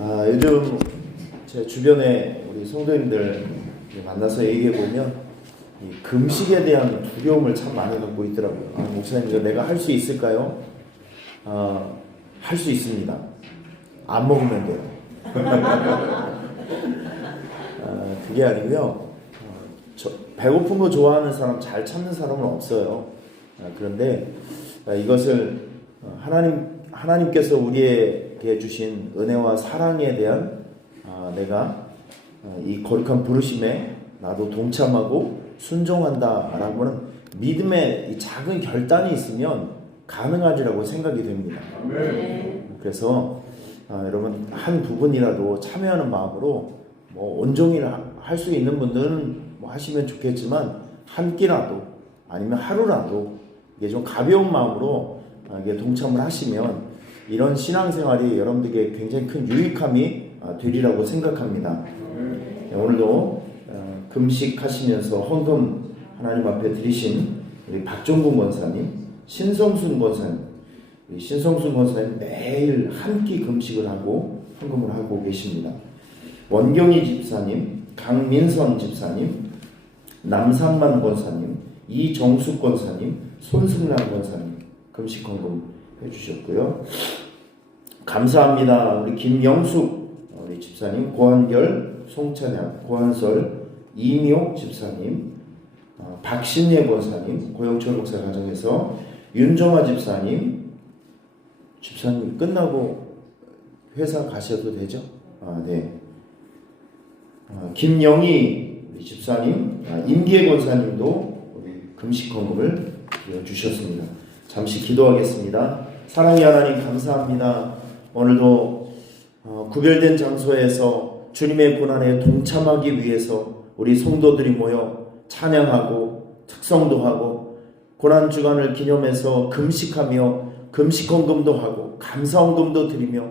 요즘 제 주변에 우리 성도님들 만나서 얘기해 보면 이 금식에 대한 두려움을 참 많이 갖고 있더라고요. 목사님, 이거 내가 할 수 있을까요? 할 수 있습니다. 안 먹으면 돼요. 그게 아니고요. 배고픈 거 좋아하는 사람, 잘 참는 사람은 없어요. 그런데 이것을 하나님께서 우리에게 주신 은혜와 사랑에 대한 내가 이 거룩한 부르심에 나도 동참하고 순종한다라고는 믿음의 이 작은 결단이 있으면 가능하리라고 생각이 됩니다. 그래서 여러분 한 부분이라도 참여하는 마음으로 온종일 할 수 있는 분들은 하시면 좋겠지만 한 끼라도 아니면 하루라도 이게 좀 가벼운 마음으로 이게 동참을 하시면 이런 신앙생활이 여러분들에게 굉장히 큰 유익함이 되리라고 생각합니다. 오늘도 금식하시면서 헌금 하나님 앞에 드리신 우리 박종근 권사님, 신성순 권사님, 신성순 권사님 매일 한 끼 금식을 하고 헌금을 하고 계십니다. 원경희 집사님, 강민선 집사님, 남상만 권사님, 이정숙 권사님, 손승란 권사님 금식 헌금 해주셨고요. 감사합니다. 우리 김영숙 우리 집사님, 고한결, 송찬양, 고한설, 이미옥 집사님, 박신예 권사님, 고영철 목사 가정에서 윤정아 집사님 끝나고 회사 가셔도 되죠? 네. 김영희 우리 집사님, 임기혜 권사님도 우리 금식 헌금을 주셨습니다. 잠시 기도하겠습니다. 사랑의 하나님 감사합니다. 오늘도 구별된 장소에서 주님의 고난에 동참하기 위해서 우리 성도들이 모여 찬양하고 특성도 하고 고난 주간을 기념해서 금식하며 금식 헌금도 하고 감사 헌금도 드리며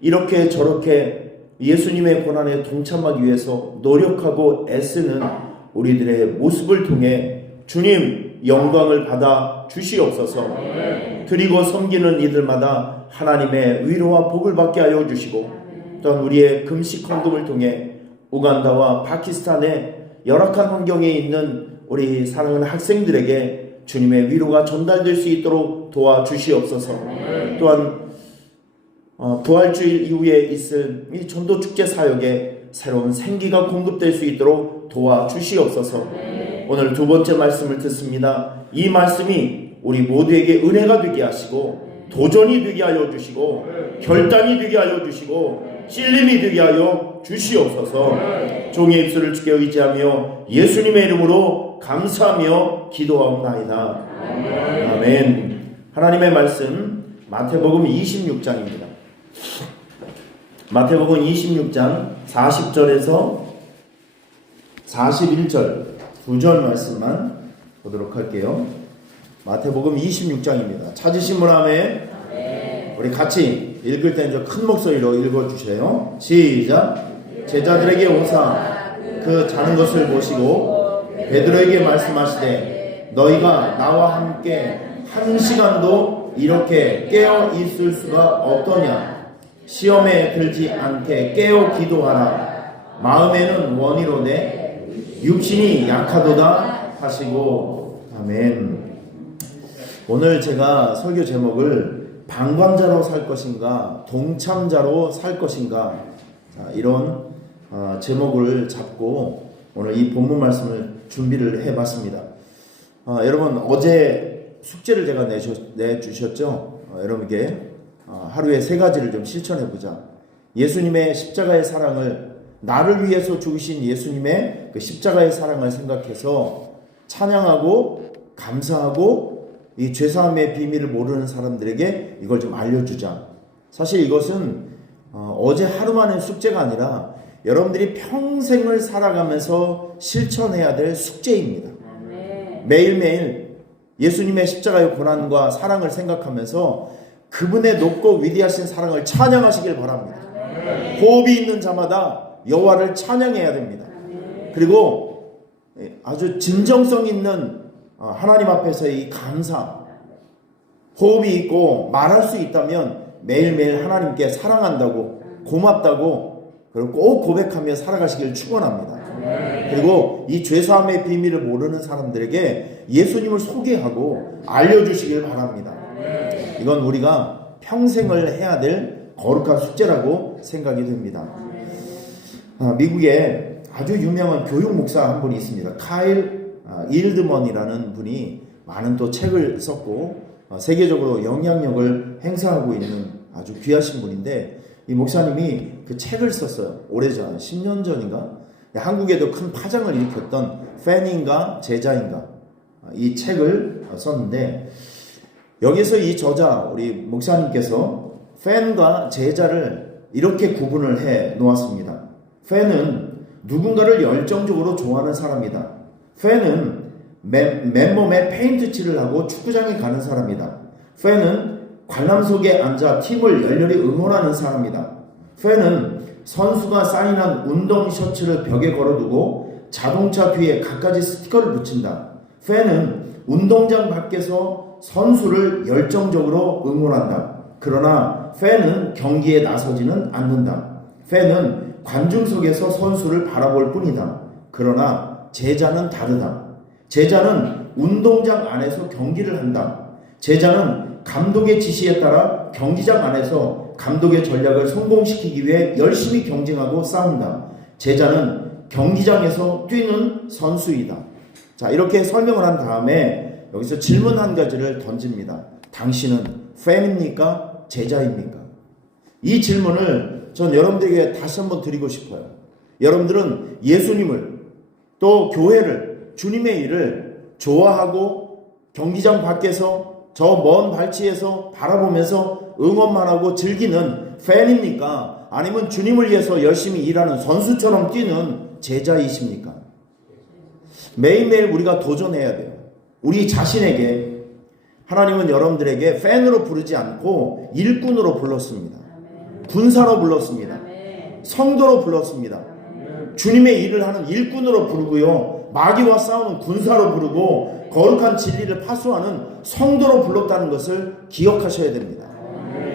이렇게 저렇게 예수님의 고난에 동참하기 위해서 노력하고 애쓰는 우리들의 모습을 통해 주님 영광을 받아 주시옵소서. 드리고 섬기는 이들마다 하나님의 위로와 복을 받게 하여 주시고 또한 우리의 금식 헌금을 통해 우간다와 파키스탄의 열악한 환경에 있는 우리 사랑하는 학생들에게 주님의 위로가 전달될 수 있도록 도와주시옵소서. 또한 부활주일 이후에 있을 이 전도축제 사역에 새로운 생기가 공급될 수 있도록 도와주시옵소서. 오늘 두 번째 말씀을 듣습니다. 이 말씀이 우리 모두에게 은혜가 되게 하시고 도전이 되게 하여 주시고 결단이 되게 하여 주시고 찔림이 되게 하여 주시옵소서. 종의 입술을 주께 의지하며 예수님의 이름으로 감사하며 기도하옵나이다. 아멘. 하나님의 말씀 마태복음 26장입니다. 마태복음 26장 40절에서 41절 두 절 말씀만 보도록 할게요. 마태복음 26장입니다. 찾으신 분 아멘. 우리 같이 읽을 때는 좀 큰 목소리로 읽어주세요. 시작. 제자들에게 오사 그 자는 것을 보시고 베드로에게 말씀하시되 너희가 나와 함께 한 시간도 이렇게 깨어 있을 수가 없더냐. 시험에 들지 않게 깨어 기도하라. 마음에는 원이로되 육신이 약하도다 하시고. 아멘. 오늘 제가 설교 제목을 방관자로 살 것인가 동참자로 살 것인가 이런 제목을 잡고 오늘 이 본문 말씀을 준비를 해봤습니다. 여러분 어제 숙제를 제가 내주셨죠? 여러분께 하루에 3가지를 좀 실천해보자. 예수님의 십자가의 사랑을, 나를 위해서 죽으신 예수님의 그 십자가의 사랑을 생각해서 찬양하고 감사하고 이 죄사함의 비밀을 모르는 사람들에게 이걸 좀 알려주자. 사실 이것은 어제 하루만의 숙제가 아니라 여러분들이 평생을 살아가면서 실천해야 될 숙제입니다. 매일매일 예수님의 십자가의 고난과 사랑을 생각하면서 그분의 높고 위대하신 사랑을 찬양하시길 바랍니다. 호흡이 있는 자마다 여호와를 찬양해야 됩니다. 그리고 아주 진정성 있는 하나님 앞에서의 이 감사, 호흡이 있고 말할 수 있다면 매일매일 하나님께 사랑한다고 고맙다고 그리고 꼭 고백하며 살아가시길 축원합니다. 그리고 이 죄사함의 비밀을 모르는 사람들에게 예수님을 소개하고 알려주시길 바랍니다. 이건 우리가 평생을 해야 될 거룩한 숙제라고 생각이 됩니다. 미국에 아주 유명한 교육 목사 한 분이 있습니다. 카일 일드먼이라는 분이 많은 또 책을 썼고 세계적으로 영향력을 행사하고 있는 아주 귀하신 분인데, 이 목사님이 그 책을 썼어요. 오래전 10년 전인가 한국에도 큰 파장을 일으켰던 팬인가 제자인가 이 책을 썼는데, 여기서 이 저자 우리 목사님께서 팬과 제자를 이렇게 구분을 해 놓았습니다. 팬은 누군가를 열정적으로 좋아하는 사람이다. 팬은 맨몸에 페인트 칠을 하고 축구장에 가는 사람이다. 팬은 관람석에 앉아 팀을 열렬히 응원하는 사람이다. 팬은 선수가 사인한 운동 셔츠를 벽에 걸어두고 자동차 뒤에 갖가지 스티커를 붙인다. 팬은 운동장 밖에서 선수를 열정적으로 응원한다. 그러나 팬은 경기에 나서지는 않는다. 팬은 관중석에서 선수를 바라볼 뿐이다. 그러나 제자는 다르다. 제자는 운동장 안에서 경기를 한다. 제자는 감독의 지시에 따라 경기장 안에서 감독의 전략을 성공시키기 위해 열심히 경쟁하고 싸운다. 제자는 경기장에서 뛰는 선수이다. 자, 이렇게 설명을 한 다음에 여기서 질문 한 가지를 던집니다. 당신은 팬입니까? 제자입니까? 이 질문을 전 여러분들에게 다시 한번 드리고 싶어요. 여러분들은 예수님을 또 교회를, 주님의 일을 좋아하고 경기장 밖에서 저 먼 발치에서 바라보면서 응원만 하고 즐기는 팬입니까? 아니면 주님을 위해서 열심히 일하는 선수처럼 뛰는 제자이십니까? 매일매일 우리가 도전해야 돼요. 우리 자신에게. 하나님은 여러분들에게 팬으로 부르지 않고 일꾼으로 불렀습니다. 군사로 불렀습니다. 성도로 불렀습니다. 주님의 일을 하는 일꾼으로 부르고요, 마귀와 싸우는 군사로 부르고 거룩한 진리를 파수하는 성도로 불렀다는 것을 기억하셔야 됩니다.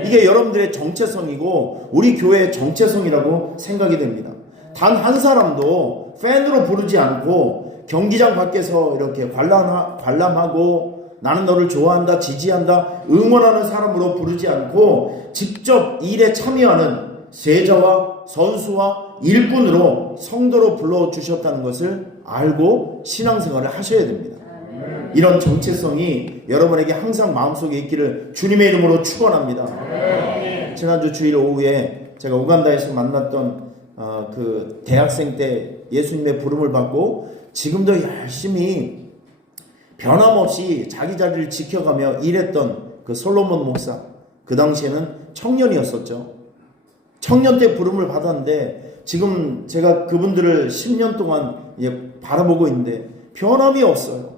이게 여러분들의 정체성이고 우리 교회의 정체성이라고 생각이 됩니다. 단 한 사람도 팬으로 부르지 않고 경기장 밖에서 이렇게 관람하고 나는 너를 좋아한다, 지지한다, 응원하는 사람으로 부르지 않고 직접 일에 참여하는 제자와 선수와 일꾼으로 성도로 불러주셨다는 것을 알고 신앙생활을 하셔야 됩니다. 이런 정체성이 여러분에게 항상 마음속에 있기를 주님의 이름으로 축원합니다. 지난주 주일 오후에 제가 우간다에서 만났던 그 대학생 때 예수님의 부름을 받고 지금도 열심히 변함없이 자기 자리를 지켜가며 일했던 그 솔로몬 목사, 그 당시에는 청년이었었죠. 청년 때 부름을 받았는데 지금 제가 그분들을 10년 동안 바라보고 있는데 변함이 없어요.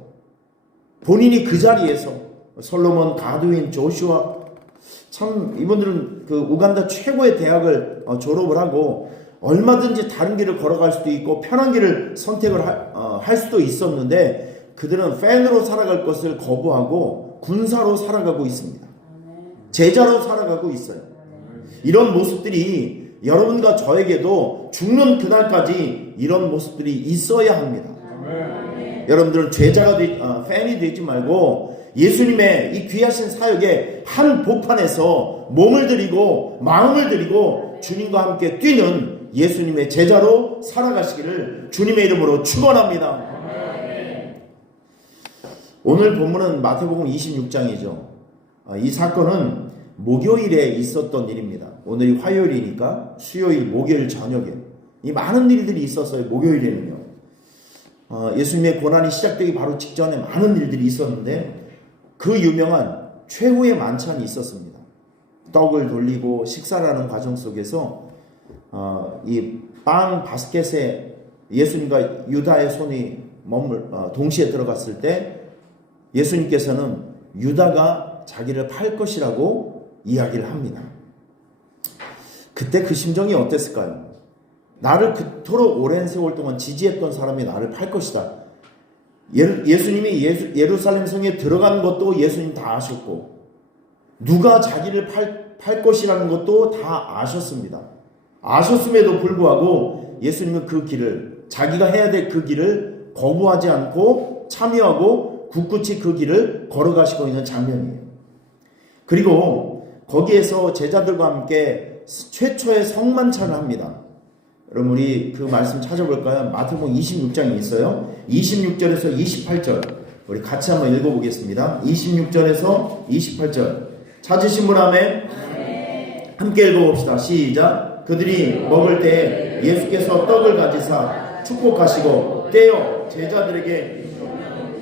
본인이 그 자리에서 솔로몬, 가드윈, 조슈아, 참 이분들은 그 우간다 최고의 대학을 졸업을 하고 얼마든지 다른 길을 걸어갈 수도 있고 편한 길을 선택을 할 수도 있었는데 그들은 팬으로 살아갈 것을 거부하고 군사로 살아가고 있습니다. 제자로 살아가고 있어요. 이런 모습들이 여러분과 저에게도 죽는 그날까지 이런 모습들이 있어야 합니다. 여러분들은 팬이 되지 말고 예수님의 이 귀하신 사역에 한 복판에서 몸을 들이고 마음을 들이고 주님과 함께 뛰는 예수님의 제자로 살아가시기를 주님의 이름으로 축원합니다. 오늘 본문은 마태복음 26장이죠. 이 사건은 목요일에 있었던 일입니다. 오늘이 화요일이니까 수요일, 목요일 저녁에 이 많은 일들이 있었어요. 목요일에는요. 예수님의 고난이 시작되기 바로 직전에 많은 일들이 있었는데 그 유명한 최후의 만찬이 있었습니다. 떡을 돌리고 식사를 하는 과정 속에서 이 빵 바스켓에 예수님과 유다의 손이 동시에 들어갔을 때 예수님께서는 유다가 자기를 팔 것이라고 이야기를 합니다. 그때 그 심정이 어땠을까요? 나를 그토록 오랜 세월 동안 지지했던 사람이 나를 팔 것이다. 예수님이 예루살렘 성에 들어간 것도 예수님 다 아셨고 누가 자기를 팔 것이라는 것도 다 아셨습니다. 아셨음에도 불구하고 예수님은 그 길을, 자기가 해야 될 그 길을 거부하지 않고 참여하고 굳굳이 그 길을 걸어가시고 있는 장면이에요. 그리고 거기에서 제자들과 함께 최초의 성만찬을 합니다. 여러분 우리 그 말씀 찾아볼까요? 마태복음 26장이 있어요. 26절에서 28절 우리 같이 한번 읽어보겠습니다. 26절에서 28절 찾으신 분 아멘? 함께 읽어봅시다. 시작. 그들이 먹을 때 예수께서 떡을 가지사 축복하시고 떼어 제자들에게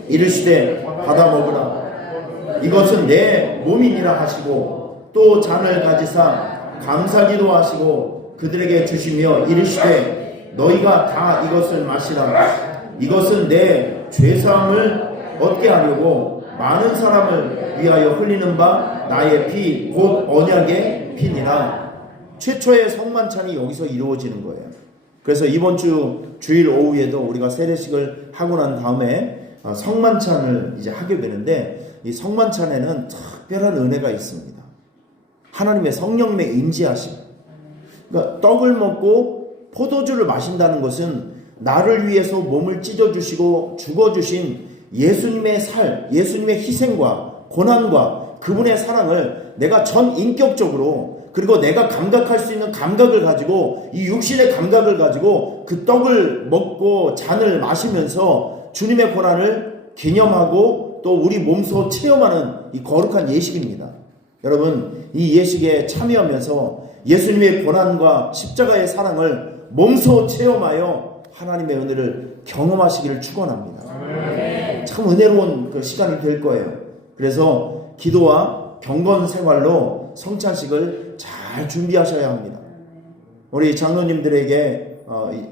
이르시되 받아 먹으라. 이것은 내 몸이니라 하시고 또 잔을 가지사 감사기도 하시고 그들에게 주시며 이르시되 너희가 다 이것을 마시라. 이것은 내 죄사함을 얻게 하려고 많은 사람을 위하여 흘리는 바 나의 피 곧 언약의 피니라. 최초의 성만찬이 여기서 이루어지는 거예요. 그래서 이번 주일 오후에도 우리가 세례식을 하고 난 다음에 성만찬을 이제 하게 되는데 이 성만찬에는 특별한 은혜가 있습니다. 하나님의 성령님의 임재하심. 그러니까 떡을 먹고 포도주를 마신다는 것은 나를 위해서 몸을 찢어주시고 죽어주신 예수님의 예수님의 희생과 고난과 그분의 사랑을 내가 전 인격적으로 그리고 내가 감각할 수 있는 감각을 가지고 이 육신의 감각을 가지고 그 떡을 먹고 잔을 마시면서 주님의 고난을 기념하고 또 우리 몸소 체험하는 이 거룩한 예식입니다. 여러분 이 예식에 참여하면서 예수님의 고난과 십자가의 사랑을 몸소 체험하여 하나님의 은혜를 경험하시기를 축원합니다. 참 은혜로운 그 시간이 될 거예요. 그래서 기도와 경건 생활로 성찬식을 잘 준비하셔야 합니다. 우리 장로님들에게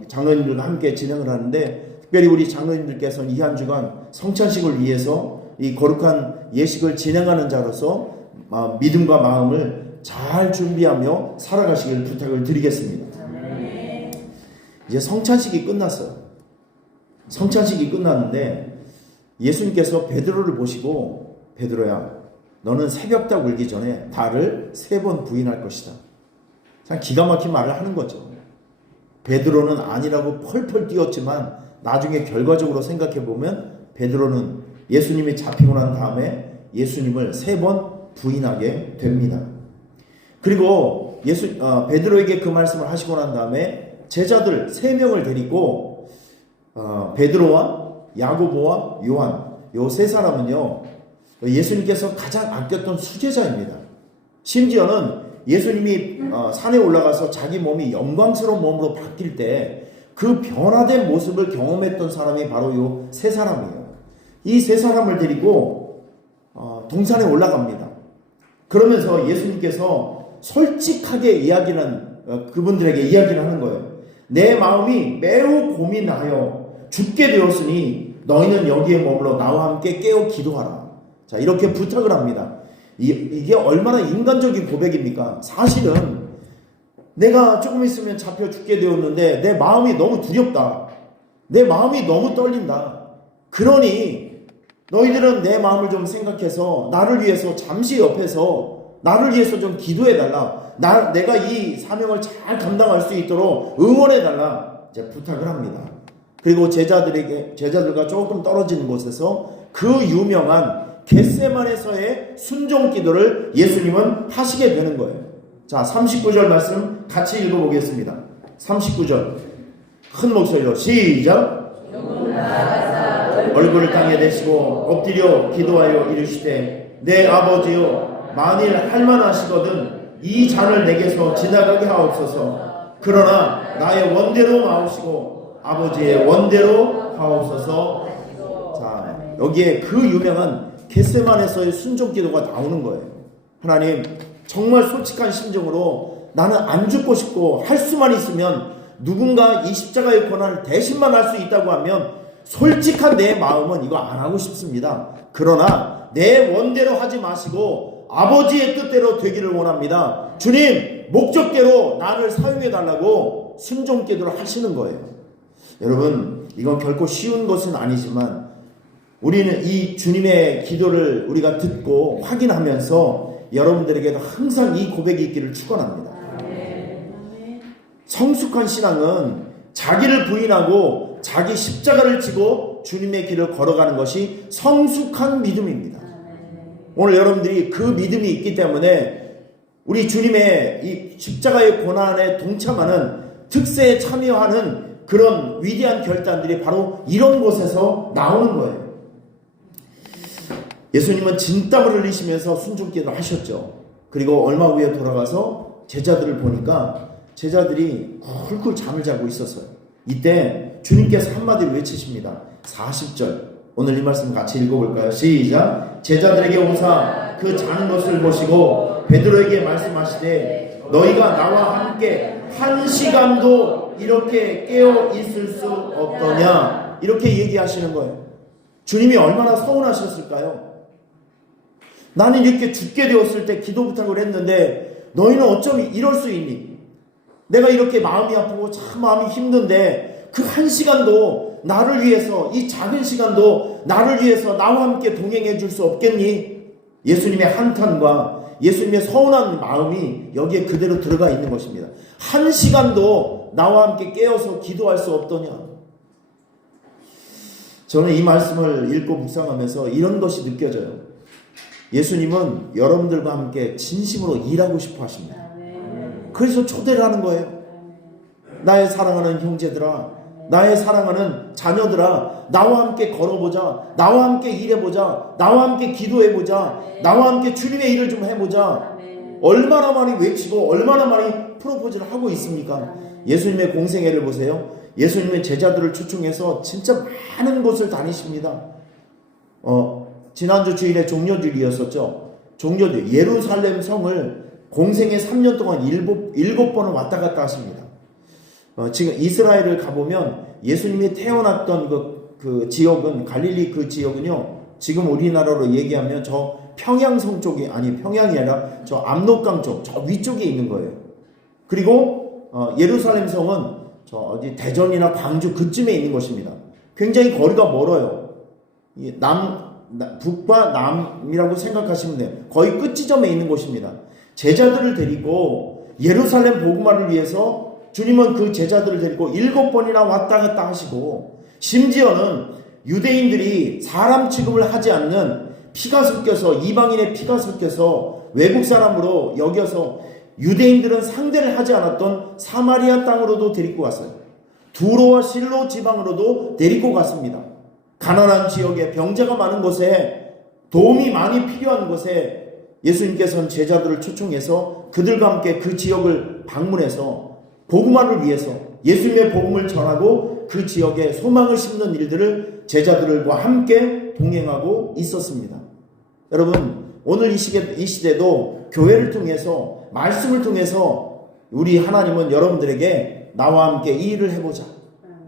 장로님들과 함께 진행을 하는데 특별히 우리 장로님들께서는 이 한 주간 성찬식을 위해서 이 거룩한 예식을 진행하는 자로서 믿음과 마음을 잘 준비하며 살아가시길 부탁을 드리겠습니다. 이제 성찬식이 끝났어요. 성찬식이 끝났는데 예수님께서 베드로를 보시고 베드로야 너는 새벽닭 울기 전에 나를 3번 부인할 것이다. 참 기가 막힌 말을 하는 거죠. 베드로는 아니라고 펄펄 뛰었지만 나중에 결과적으로 생각해보면 베드로는 예수님이 잡히고 난 다음에 예수님을 3번 부인하게 됩니다. 그리고 베드로에게 그 말씀을 하시고 난 다음에 제자들 3명을 데리고 베드로와 야고보와 요한 요 3사람은요 예수님께서 가장 아꼈던 수제자입니다. 심지어는 예수님이 산에 올라가서 자기 몸이 영광스러운 몸으로 바뀔 때 그 변화된 모습을 경험했던 사람이 바로 요 3사람이에요. 이 3사람을 데리고 동산에 올라갑니다. 그러면서 예수님께서 솔직하게 그분들에게 이야기를 하는 거예요. 내 마음이 매우 고민하여 죽게 되었으니 너희는 여기에 머물러 나와 함께 깨어 기도하라. 자, 이렇게 부탁을 합니다. 이게 얼마나 인간적인 고백입니까? 사실은 내가 조금 있으면 잡혀 죽게 되었는데 내 마음이 너무 두렵다. 내 마음이 너무 떨린다. 그러니 너희들은 내 마음을 좀 생각해서 나를 위해서 잠시 옆에서 나를 위해서 좀 기도해달라. 내가 이 사명을 잘 감당할 수 있도록 응원해달라. 이제 부탁을 합니다. 그리고 제자들과 조금 떨어지는 곳에서 그 유명한 겟세마네에서의 순종 기도를 예수님은 하시게 되는 거예요. 자, 39절 말씀 같이 읽어보겠습니다. 39절 큰 목소리로 시작. 얼굴을 땅에 대시고 엎드려 기도하여 이르시되 내 아버지여 만일 할만하시거든 이 잔을 내게서 지나가게 하옵소서. 그러나 나의 원대로 마옵시고 아버지의 원대로 하옵소서. 자, 여기에 그 유명한 겟세마네에서의 순종 기도가 나오는 거예요. 하나님, 정말 솔직한 심정으로 나는 안 죽고 싶고 할 수만 있으면 누군가 이 십자가의 고난을 대신만 할 수 있다고 하면 솔직한 내 마음은 이거 안 하고 싶습니다. 그러나 내 원대로 하지 마시고 아버지의 뜻대로 되기를 원합니다. 주님, 목적대로 나를 사용해 달라고 순종 기도를 하시는 거예요. 여러분, 이건 결코 쉬운 것은 아니지만 우리는 이 주님의 기도를 우리가 듣고 확인하면서 여러분들에게도 항상 이 고백이 있기를 축원합니다. 성숙한 신앙은 자기를 부인하고 자기 십자가를 지고 주님의 길을 걸어가는 것이 성숙한 믿음입니다. 오늘 여러분들이 그 믿음이 있기 때문에 우리 주님의 이 십자가의 고난에 동참하는 특세에 참여하는 그런 위대한 결단들이 바로 이런 곳에서 나오는 거예요. 예수님은 진땀을 흘리시면서 순종기도를 하셨죠. 그리고 얼마 후에 돌아가서 제자들을 보니까 제자들이 훌훌 잠을 자고 있었어요. 이때 주님께서 한마디를 외치십니다. 40절 오늘 이 말씀 같이 읽어볼까요? 시작. 제자들에게 오사 그 자는 것을 보시고 베드로에게 말씀하시되 너희가 나와 함께 1시간도 이렇게 깨어 있을 수 없더냐, 이렇게 얘기하시는 거예요. 주님이 얼마나 서운하셨을까요? 나는 이렇게 죽게 되었을 때 기도 부탁을 했는데 너희는 어쩜 이럴 수 있니? 내가 이렇게 마음이 아프고 참 마음이 힘든데 그 1시간도 나를 위해서, 이 작은 시간도 나를 위해서 나와 함께 동행해 줄 수 없겠니? 예수님의 한탄과 예수님의 서운한 마음이 여기에 그대로 들어가 있는 것입니다. 1시간도 나와 함께 깨어서 기도할 수 없더냐? 저는 이 말씀을 읽고 묵상하면서 이런 것이 느껴져요. 예수님은 여러분들과 함께 진심으로 일하고 싶어 하십니다. 그래서 초대를 하는 거예요. 나의 사랑하는 형제들아, 나의 사랑하는 자녀들아, 나와 함께 걸어보자, 나와 함께 일해보자, 나와 함께 기도해보자, 나와 함께 주님의 일을 좀 해보자. 얼마나 많이 외치고 얼마나 많이 프로포즈를 하고 있습니까? 예수님의 공생애를 보세요. 예수님의 제자들을 초청해서 진짜 많은 곳을 다니십니다. 지난주 주일에 종료주일이었었죠. 종료주일, 예루살렘 성을 공생애 3년 동안 7번을 왔다 갔다 하십니다. 지금 이스라엘을 가보면 예수님이 태어났던 그 지역은, 갈릴리 그 지역은요, 지금 우리나라로 얘기하면 저 평양성 쪽이, 아니 평양이 아니라 저 압록강 쪽, 저 위쪽에 있는 거예요. 그리고 예루살렘 성은 저 어디 대전이나 광주 그쯤에 있는 것입니다. 굉장히 거리가 멀어요. 북과 남이라고 생각하시면 돼요. 거의 끝지점에 있는 곳입니다. 제자들을 데리고 예루살렘 복음화를 위해서 주님은 그 제자들을 데리고 7번이나 왔다 갔다 하시고, 심지어는 유대인들이 사람 취급을 하지 않는, 피가 섞여서, 이방인의 피가 섞여서 외국 사람으로 여겨서 유대인들은 상대를 하지 않았던 사마리아 땅으로도 데리고 갔어요. 두로와 실로 지방으로도 데리고 갔습니다. 가난한 지역에, 병자가 많은 곳에, 도움이 많이 필요한 곳에 예수님께서는 제자들을 초청해서 그들과 함께 그 지역을 방문해서 복음화를 위해서 예수님의 복음을 전하고 그 지역에 소망을 심는 일들을 제자들과 함께 동행하고 있었습니다. 여러분, 오늘 이 시대도 교회를 통해서, 말씀을 통해서 우리 하나님은 여러분들에게 나와 함께 이 일을 해보자,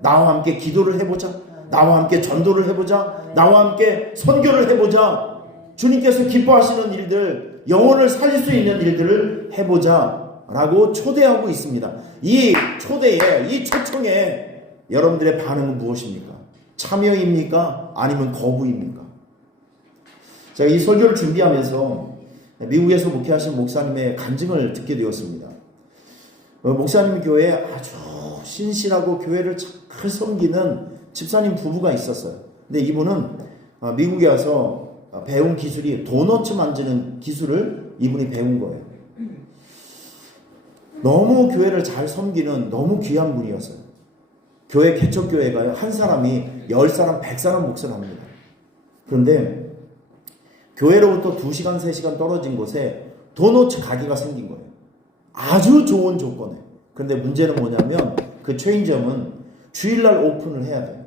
나와 함께 기도를 해보자, 나와 함께 전도를 해보자, 나와 함께 선교를 해보자, 주님께서 기뻐하시는 일들, 영혼을 살릴 수 있는 일들을 해보자 라고 초대하고 있습니다. 이 초대에, 이 초청에 여러분들의 반응은 무엇입니까? 참여입니까? 아니면 거부입니까? 제가 이 설교를 준비하면서 미국에서 목회하신 목사님의 간증을 듣게 되었습니다. 목사님 교회에 아주 신실하고 교회를 잘 섬기는 집사님 부부가 있었어요. 근데 이분은 미국에 와서 배운 기술이 도너츠 만드는 기술을 이분이 배운 거예요. 너무 교회를 잘 섬기는 너무 귀한 분이었어요. 교회 개척교회가요, 한 사람이 10사람, 100사람 몫을 합니다. 그런데 교회로부터 2시간, 3시간 떨어진 곳에 도너츠 가게가 생긴 거예요. 아주 좋은 조건에. 그런데 문제는 뭐냐면 그 체인점은 주일날 오픈을 해야 돼요.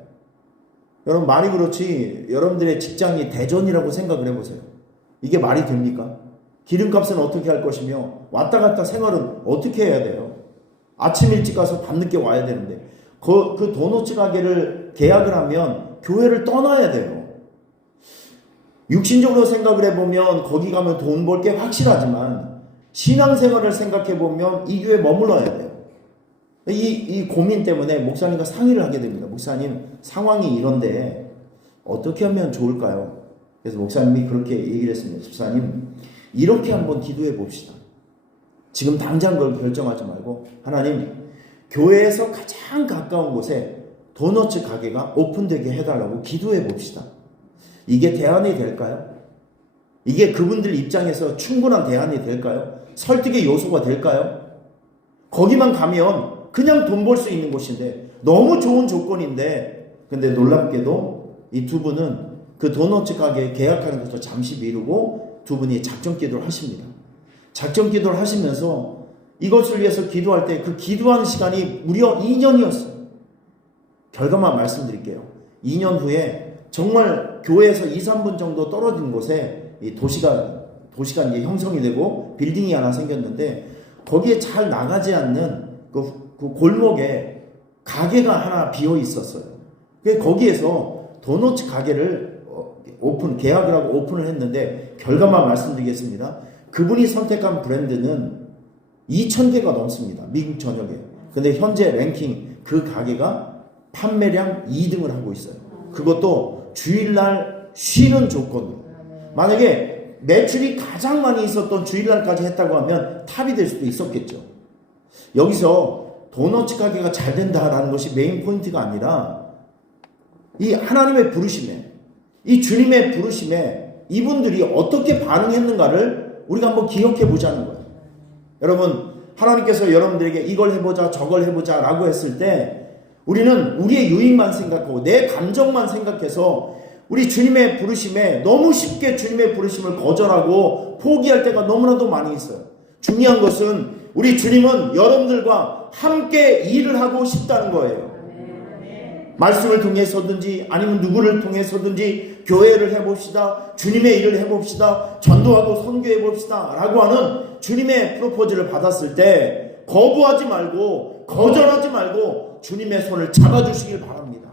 여러분, 말이 그렇지 여러분들의 직장이 대전이라고 생각을 해보세요. 이게 말이 됩니까? 기름값은 어떻게 할 것이며 왔다 갔다 생활은 어떻게 해야 돼요? 아침 일찍 가서 밤늦게 와야 되는데 그 도너츠 가게를 계약을 하면 교회를 떠나야 돼요. 육신적으로 생각을 해보면 거기 가면 돈 벌 게 확실하지만 신앙생활을 생각해보면 이 교회에 머물러야 돼요. 이 고민 때문에 목사님과 상의를 하게 됩니다. 목사님, 상황이 이런데 어떻게 하면 좋을까요? 그래서 목사님이 그렇게 얘기를 했습니다. 집사님, 이렇게 한번 기도해 봅시다. 지금 당장 그걸 결정하지 말고, 하나님, 교회에서 가장 가까운 곳에 도너츠 가게가 오픈되게 해달라고 기도해 봅시다. 이게 대안이 될까요? 이게 그분들 입장에서 충분한 대안이 될까요? 설득의 요소가 될까요? 거기만 가면 그냥 돈 벌 수 있는 곳인데 너무 좋은 조건인데, 근데 놀랍게도 이 두 분은 그 도너츠 가게 계약하는 것도 잠시 미루고 두 분이 작전 기도를 하십니다. 작전 기도를 하시면서 이것을 위해서 기도할 때 그 기도하는 시간이 무려 2년이었어요. 결과만 말씀드릴게요. 2년 후에 정말 교회에서 2, 3분 정도 떨어진 곳에 이 도시가 이제 형성이 되고 빌딩이 하나 생겼는데, 거기에 잘 나가지 않는 그 골목에 가게가 하나 비어 있었어요. 거기에서 도너츠 가게를 계약을 하고 오픈을 했는데, 결과만 말씀드리겠습니다. 그분이 선택한 브랜드는 2,000개가 넘습니다. 미국 전역에. 근데 현재 랭킹 그 가게가 판매량 2등을 하고 있어요. 그것도 주일날 쉬는 조건으로. 만약에 매출이 가장 많이 있었던 주일날까지 했다고 하면 탑이 될 수도 있었겠죠. 여기서 도너츠 가게가 잘 된다라는 것이 메인 포인트가 아니라 이 하나님의 부르심에, 이 주님의 부르심에 이분들이 어떻게 반응했는가를 우리가 한번 기억해 보자는 거예요. 여러분, 하나님께서 여러분들에게 이걸 해보자 저걸 해보자 라고 했을 때 우리는 우리의 유익만 생각하고 내 감정만 생각해서 우리 주님의 부르심에 너무 쉽게 주님의 부르심을 거절하고 포기할 때가 너무나도 많이 있어요. 중요한 것은 우리 주님은 여러분들과 함께 일을 하고 싶다는 거예요. 말씀을 통해서든지 아니면 누구를 통해서든지 교회를 해봅시다, 주님의 일을 해봅시다, 전도하고 선교해봅시다 라고 하는 주님의 프로포즈를 받았을 때 거부하지 말고 거절하지 말고 주님의 손을 잡아주시길 바랍니다.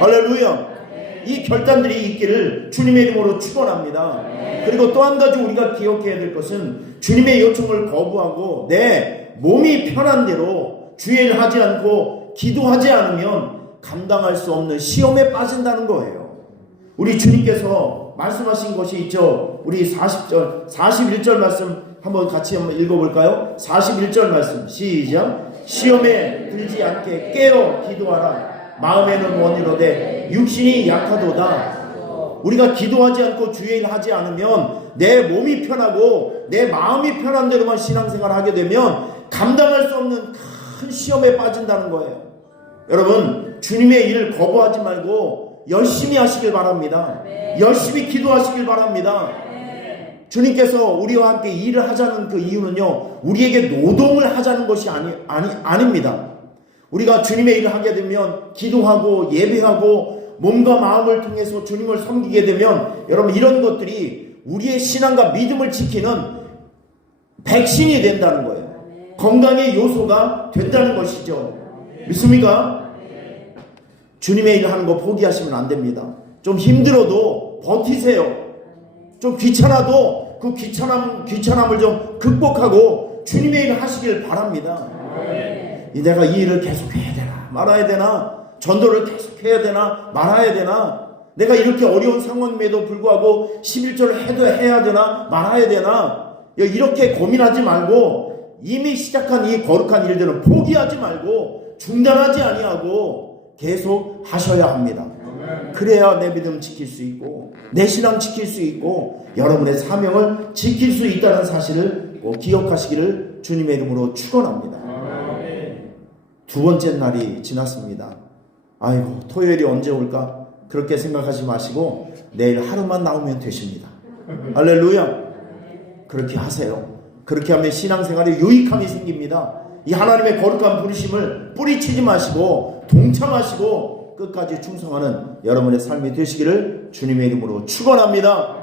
할렐루야. 이 결단들이 있기를 주님의 이름으로 축원합니다. 그리고 또 한 가지 우리가 기억해야 될 것은 주님의 요청을 거부하고 내 몸이 편한 대로 주의를 하지 않고 기도하지 않으면 감당할 수 없는 시험에 빠진다는 거예요. 우리 주님께서 말씀하신 것이 있죠. 우리 41절 말씀 한번 같이 한번 읽어볼까요? 41절 말씀 시작. 시험에 들지 않게 깨어 기도하라. 마음에는 원이로되 육신이 약하도다. 우리가 기도하지 않고 주의를 하지 않으면 내 몸이 편하고 내 마음이 편한 대로만 신앙생활을 하게 되면 감당할 수 없는 큰 시험에 빠진다는 거예요. 여러분, 주님의 일을 거부하지 말고 열심히 하시길 바랍니다. 열심히 기도하시길 바랍니다. 주님께서 우리와 함께 일을 하자는 그 이유는요, 우리에게 노동을 하자는 것이 아닙니다. 우리가 주님의 일을 하게 되면 기도하고 예배하고 몸과 마음을 통해서 주님을 섬기게 되면 여러분, 이런 것들이 우리의 신앙과 믿음을 지키는 백신이 된다는 거예요. 건강의 요소가 된다는 것이죠. 믿습니까? 주님의 일을 하는 거 포기하시면 안 됩니다. 좀 힘들어도 버티세요. 좀 귀찮아도 그 귀찮음을 좀 극복하고 주님의 일을 하시길 바랍니다. 내가 이 일을 계속해야 되나 말아야 되나, 전도를 계속해야 되나 말아야 되나, 내가 이렇게 어려운 상황임에도 불구하고 11조를 해야 되나 말아야 되나, 이렇게 고민하지 말고 이미 시작한 이 거룩한 일들은 포기하지 말고 중단하지 아니하고 계속 하셔야 합니다. 그래야 내 믿음 지킬 수 있고 내 신앙 지킬 수 있고 여러분의 사명을 지킬 수 있다는 사실을 꼭 기억하시기를 주님의 이름으로 축원합니다. 두 번째 날이 지났습니다. 아이고, 토요일이 언제 올까? 그렇게 생각하지 마시고 내일 하루만 나오면 되십니다. 할렐루야. 그렇게 하세요. 그렇게 하면 신앙생활에 유익함이 생깁니다. 이 하나님의 거룩한 부르심을 뿌리치지 마시고 동참하시고 끝까지 충성하는 여러분의 삶이 되시기를 주님의 이름으로 축원합니다.